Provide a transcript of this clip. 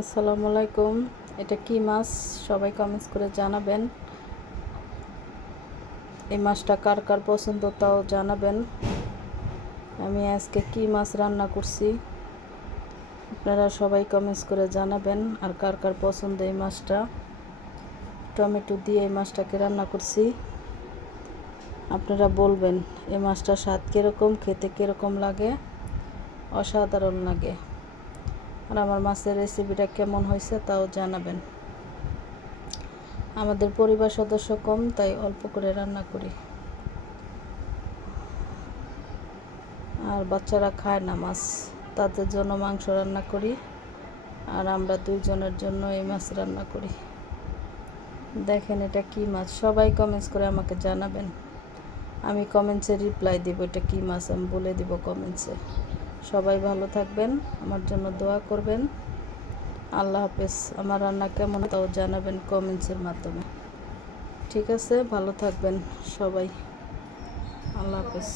আসসালামু আলাইকুম। এটা কি মাছ সবাই কমেন্টস করে জানাবেন। এই মাছটা কার কার পছন্দ তাও জানাবেন। আমি আজকে কি মাছ রান্না করছি আপনারা সবাই কমেন্টস করে জানাবেন। আর কার কার পছন্দ এই মাছটা। টমেটো দিয়ে এই মাছটাকে রান্না করছি, আপনারা বলবেন এই মাছটার স্বাদ কীরকম, খেতে কীরকম লাগে। অসাধারণ লাগে। আর আমার মাছের রেসিপিটা কেমন হয়েছে তাও জানাবেন। আমাদের পরিবার সদস্য কম, তাই অল্প করে রান্না করি। আর বাচ্চারা খায় না মাছ, তাদের জন্য মাংস রান্না করি। আর আমরা দুইজনের জন্য এই মাছ রান্না করি। দেখেন এটা কি মাছ, সবাই কমেন্টস করে আমাকে জানাবেন। আমি কমেন্টসে রিপ্লাই দেব এটা কি মাছ, আমি বলে দেব কমেন্টসে। সবাই ভালো থাকবেন, আমার জন্য দোয়া করবেন। আল্লাহ হাফেজ। আমার রান্না কেমন তাও জানাবেন কমেন্টসের মাধ্যমে। ঠিক আছে, ভালো থাকবেন সবাই। আল্লাহ হাফেজ।